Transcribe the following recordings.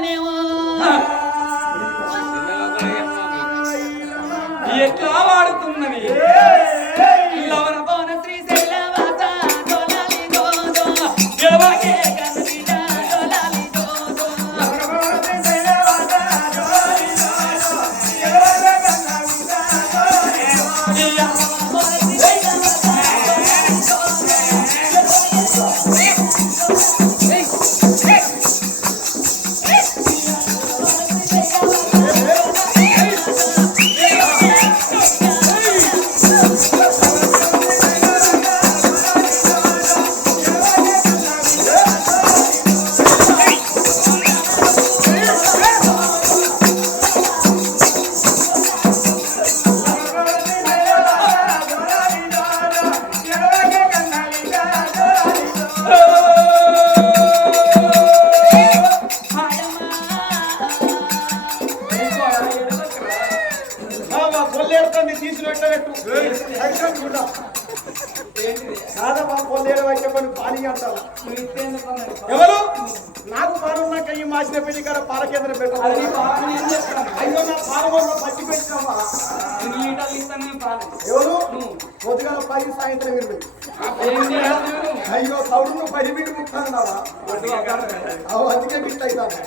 కన్న ఎట్లా వాడుతున్నది పని పాలి అంటారు? ఎవరు? నాకు పాలు ఉన్నాక ఈ మాసిన పెళ్ళి కాడ పాల కేంద్రం పెట్టాలి అయ్యో నా పాలమూరులో పచ్చి పెట్టినామా ఎన్ని లీటర్లు ఇస్తాను పాలు. ఎవరు? పొద్దుగాల పది సాయంత్రం ఇరవై. అయ్యో తౌడు పది మీటర్ అవు అందుకే బిట్ అవుతాను.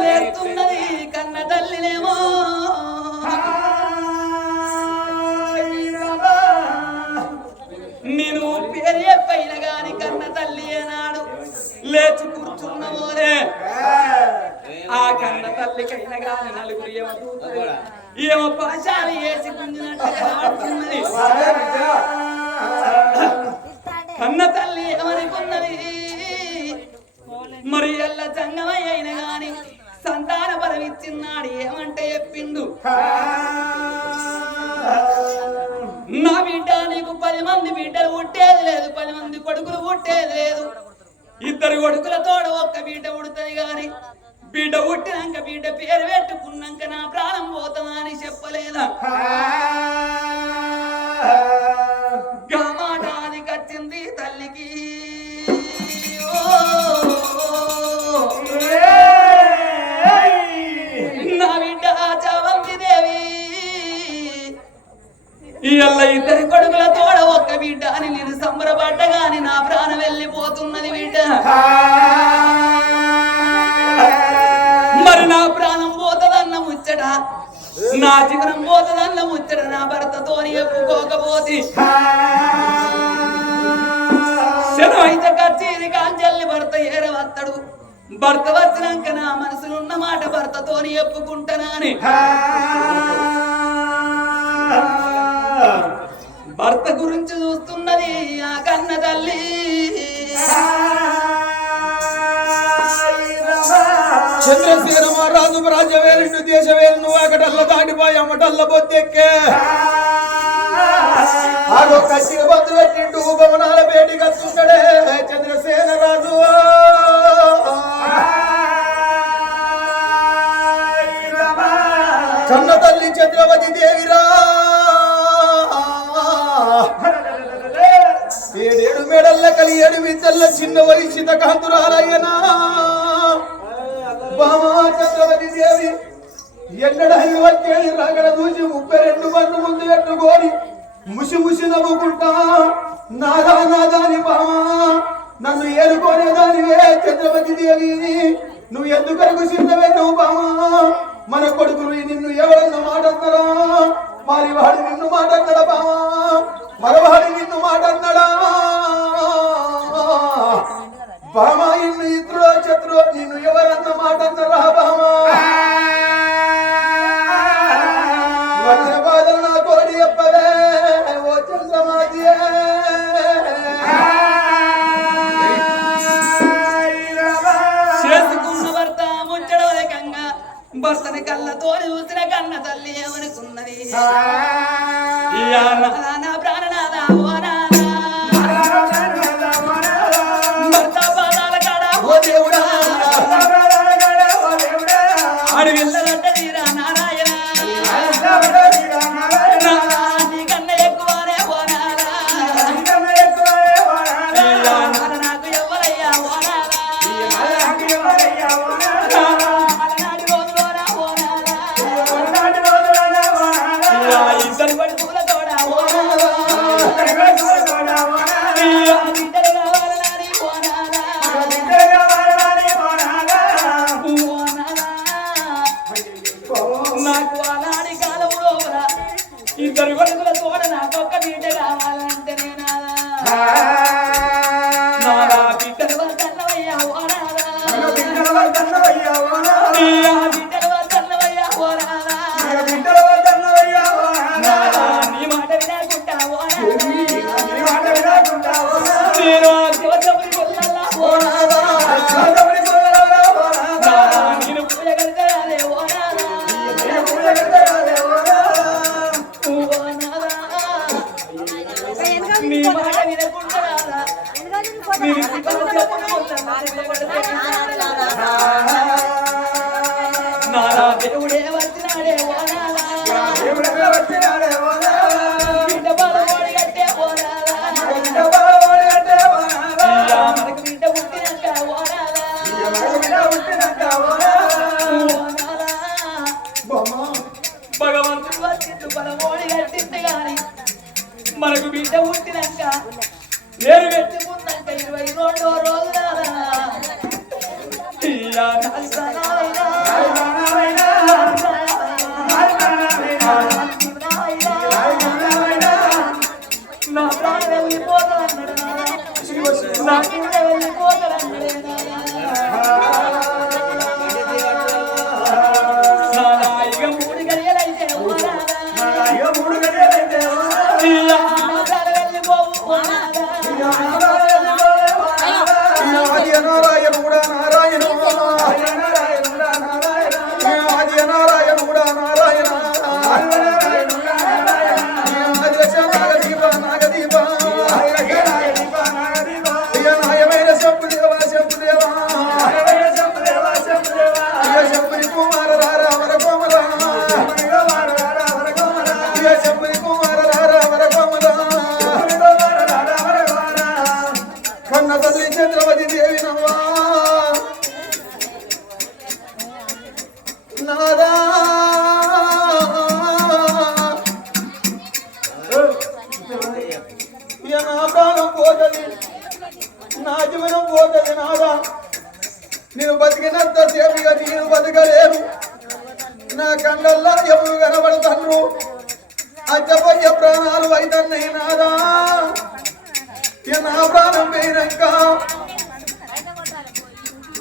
లేస్తున్నది కన్న తల్లినేమో. నేను పేరు చెప్పైన గాని కన్న తల్లి ఏనాడు లేచి కూర్చున్నమోనే ఆ కన్న తల్లికైన గాని నలుగురు ఏమో దూతలు ఏమో పాశాలు వేసి గుంజినట్టు కలబడుతున్నది కన్న తల్లి ఏమనుకున్నది మరి ఎల్ల జంగమయ్య అయిన గాని సంతాన పరమిచ్చిన్నాడు ఏమంటే చెప్పిండు? నా బిడ్డ నీకు పది మంది బిడ్డలు పుట్టేది లేదు పది మంది కొడుకులు పుట్టేది లేదు. ఇద్దరు కొడుకులతోడ ఒక్క బిడ్డ పుడుతుంది గాని బిడ్డ పుట్టినాక బిడ్డ పేరు పెట్టుకున్నాక నా ప్రాణం పోతుందా అని చెప్పలేదా? ఇళ్ళ ఇద్దరు కొడుకుల తోడ ఒక్క బిడ్డ అని నేను సంబరపడ్డగాని నా ప్రాణం వెళ్ళిపోతున్నది బిడ్డ. మరి నా ప్రాణం పోతదన్న ముచ్చట నా జీవనం పోతదన్న ముచ్చట నా భర్తతోని ఎప్పుకోకపోతే శనం అయితే కచ్చేది కాంచెల్ని భర్త ఏరవత్తడు. భర్త వచ్చినాక నా మనసులున్న మాట భర్తతోని చెప్పుకుంటానని భర్త గురించి చూస్తున్నది ఆ కన్న తల్లి. చంద్రశేఖర మహారాజు రాజవేలుడు నువ్వు అకటల్ల దాటిపోయి అమ్మటల్ల బొత్తెక్కే. ఆరో కసిరి బొత్తు పెట్టిండు భవనాల మన కొడుకులు నిన్ను ఎవరన్నా మాట అన్నారా మరి వాడు నిన్ను మాట అన్నాడా బావా నిన్ను మాట అన్నాడా బామా ఇద్దరు చతురు నిన్ను ఎవరన్నా మాట అన్నారా బామా ఇద్దరు కొడుకుల తోడ నా పక్క బీట కావాలంటే నేనా না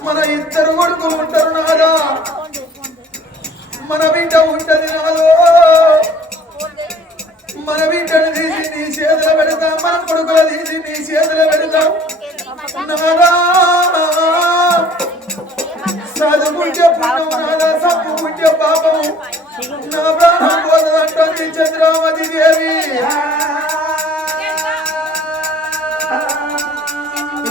మన ఇద్దరు కొడుకులు ఉంటారు నాదా మన బిడ్డ ఉంటది నాదో మన బిడ్డను తీసి నీ చేతులు పెడతాం. మన కొడుకులు తీసి నీ చేతులు పెడతాం. నాదా చదువుకుంటే పుణ్యం నాదా చప్పుకుంటే పాపము. నా ప్రాణం పోతుందంటుంది చంద్రావతి దేవి.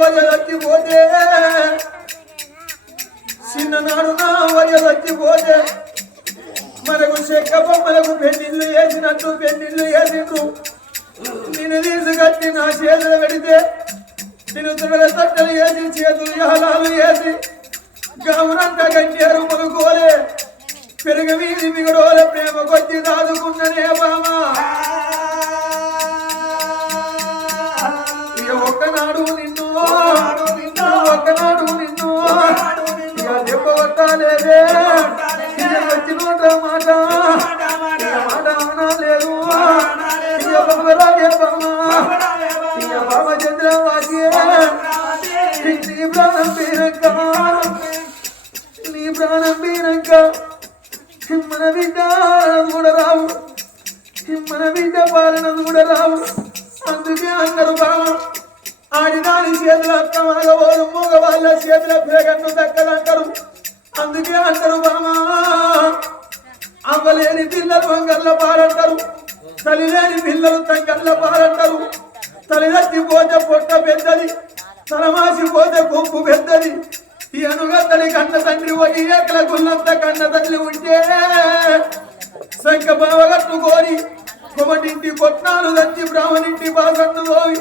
జంట ఇక చిన్ననాడు నా అవ్వయ్య చచ్చిపోతే మనకు చెక్క మనకు పెళ్ళిళ్ళు వేసినట్టు పెళ్ళిళ్ళు వేసిండ్రు. నేను తీసుకొచ్చి నా చేతులు పెడితే నేను తొడల తట్టలు వేసి చేతులు యహలాలు వేసి గమనంతా గంజేరు మునుకోలే పెరుగు మీది మిగడోల ప్రేమ కొద్ది దాదుకున్ననే బామా ఇక ఒక్కనాడు నిన్ను ఒక్కనాడు నిన్ను. దెబ్బ ఇక వచ్చిన మాట. మాట. అనలేదు చంద్రవాసి నీ ప్రాణం పీరక్క నీ ప్రాణం పీరక్క మన బిడ్డ కూడా రావు. మన బిడ్డ పాలన కూడా రావు. అందుకే అందరు బావ ఆడిదాని చేతుల అక్కమగవారు మగవాళ్ళ చేతుల పేగన్ను దక్కదంటారు అందుకే అంటారు బామా అవ్వలేని పిల్లలు అంగళ్ళ పాడంటారు తల్లిలేని పిల్లలు తంగళ్ళ పాడంటారు తల్లి పోతే పొట్ట పెద్దది తలమాసి పోతే కొప్పు పెద్దది. ఈ అనుగత్తడి కన్న తండ్రి పోయి ఏకల గుల్లంత కన్న తల్లి ఉంటే సంఖ బావగట్టుకోని కొమటింటి కొట్టాలు దంచి బ్రాహ్మణింటి బాసన్ను పోయి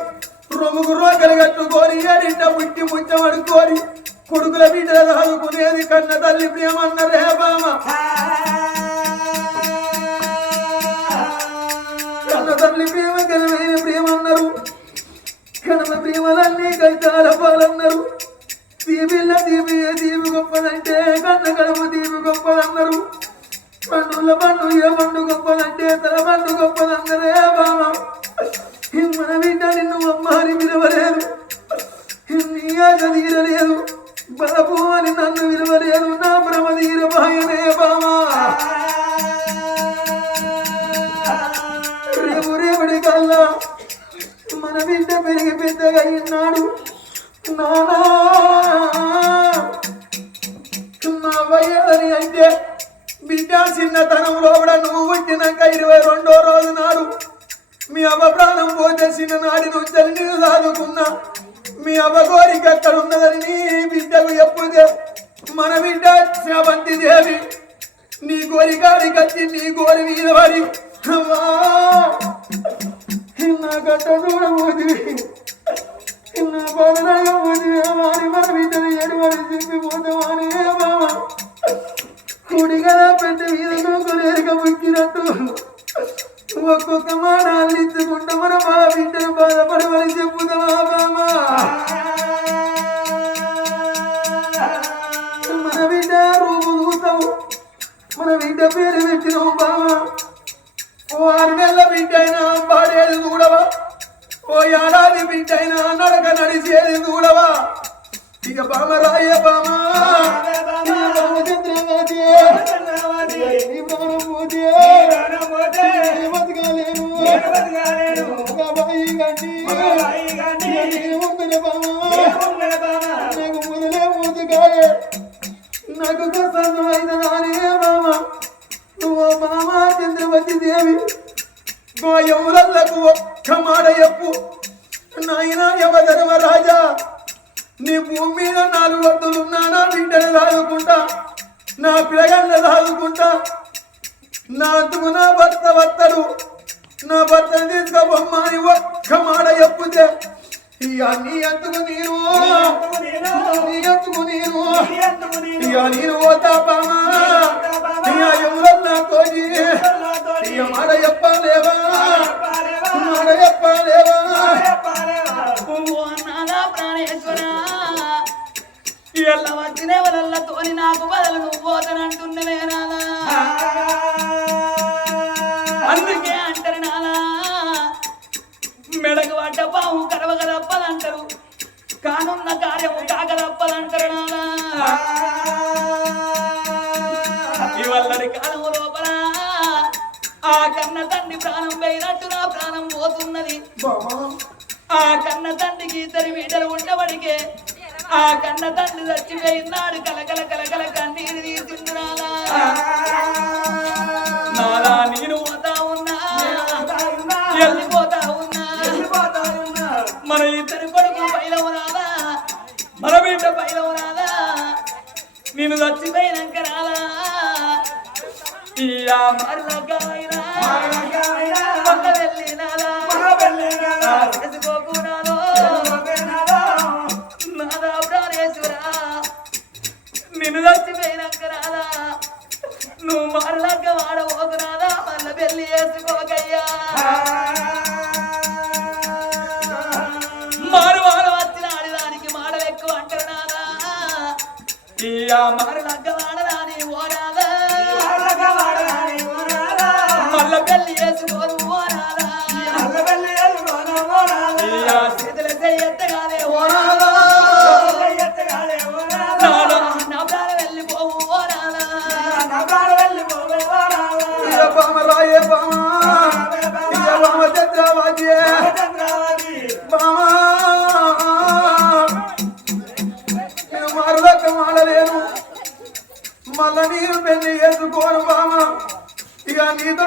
రొమ్ముకు రోగలు కట్టుకొని ఏడింట పుట్టి ముచ్చమడుకోని కొడుకుల బిడ్డలు చదువుకునేది కన్న తల్లి ప్రేమన్నరే బామ అన్నాడు నానా నా వయ్యదని అంటే? బిడ్డ చిన్నతనంలో కూడా నువ్వు పుట్టినాక ఇరవై రెండో రోజు నాడు మీ అవ్వ ప్రాణం పోతే చిన్ననాడి నుంచి నేను సాదుకున్నా. మీ అవ్వ కోరిక అక్కడ ఉన్నదని నీ బిడ్డకు చెప్పుదే మన బిడ్డ శ్రవంతి దేవి నీ కోరికాడి కచ్చి నీ కోరి మీద పడి నా గట్ట చూడబోతుంది నా బదనగబోతుంది వారి మన చెప్పిపోతామని కుడి కదా పెద్ద మీద నూకులు ఎరగ ఒక్కొక్క మాట అల్లించుకుంటా మన బాబా బిడ్డను బాధపడమని చెప్పుదామా ఏడాది బిడ్డ నడక నడిచేది చూడవా ఇక బామ రాయ బామ. నాకు మొదలే ముందు కాలే నువ్వు మామ చంద్రవతి దేవి. మా యములకు ఒక్క మాట చెప్పు. నాయన యమధర్మ రాజా నీ భూమి మీద నాలుగు వద్దులున్నా నా బిడ్డను దాదుకుంటా నా పిల్లగన్న దాదుకుంటా నా అంతుకు నా భర్త భర్తలు నా భర్తను తీసుకోబొమ్మ ఒక్క మాట చెప్పుతే ఇక నీ అంతుకు నేను నీ అంతుకు నేను ఇక నేను పోతా బామా ఇక యములన్నా తోటి ఇక మాట చెప్పలేవా? మాట చెప్పలేవా? ఎల్ల వచ్చిన వలల్లతోని నాకు బదులు నువ్వు పోతానంటున్నవే నాదా అందుకే అంటారు నాదా మెడకు పడ్డ పాము కడవక తప్పదంటారు కానున్న కార్యము కాక తప్పదంటారు నాదా ఇవల్లడి కాలము లోపల ఆ కన్న తండ్రి ప్రాణం పోయినట్టు నా ప్రాణం పోతున్నది. ఆ కన్న తండ్రికి ఇద్దరు బిడ్డలు ఉండబడికే ఆ కన్న తండ్రి చచ్చిపోయినాడు కలకల కలకల కన్నీరు తీసిందిరాలా నాలా. నేను పోతా ఉన్నా. వెళ్ళిపోతా ఉన్నా. మన ఇద్దరు కొడుకు పైలవరాదా మన బిడ్డ పైలవరాదా నేను చచ్చిపోయినాక రాలా? ఇయ్యా మరలగాయనా? మొన్న వెళ్ళినాలా? ఇయ్యా మరలక్క వాడరాని ఓరాదా మళ్ళీ పెళ్ళి ఓరాదా ఇక నీతో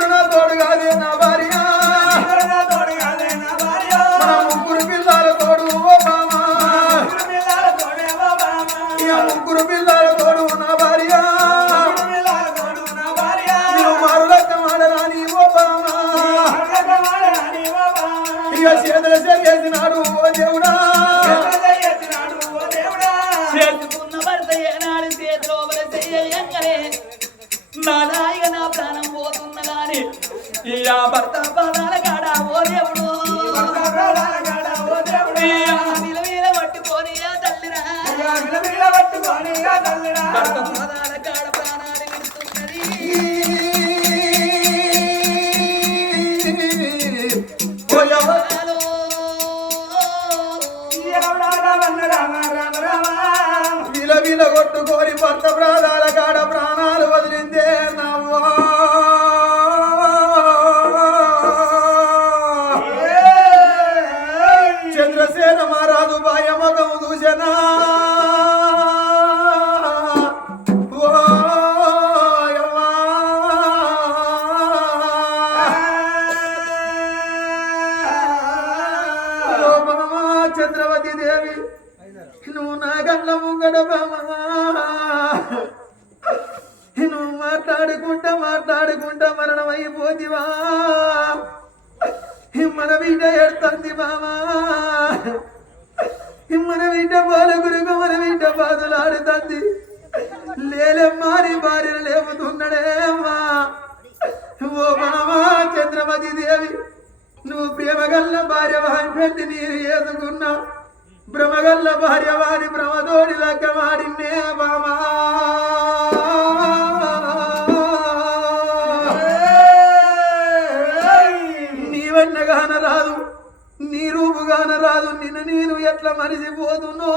భర్త పాదాల కాడ చంద్రవతి దేవి. నువ్వు నా కళ్ళ ముంగడ నువ్వు మాట్లాడుకుంటా మాట్లాడుకుంటా మరణం అయిపోతివా. మన బిడ్డ ఎడుతుంది బావా మన బిడ్డ బాల గురుగు మన బిడ్డ బాధలాడుతుంది. లేలమ్మా నీ భార్యను లేపుతున్నాడేమ్మా. ఓ బామా చంద్రమతి దేవి. నువ్వు ప్రేమగల్ల భార్య వారి నీరు ఏదుకున్నా భ్రమగల్ల భార్య వారి భ్రమదోడి లెక్క మాడినే బామా నీవన్నగాన రాదు నీ రూపుగాన రాదు నిన్ను నేను ఎట్లా మరిసిపోతున్నో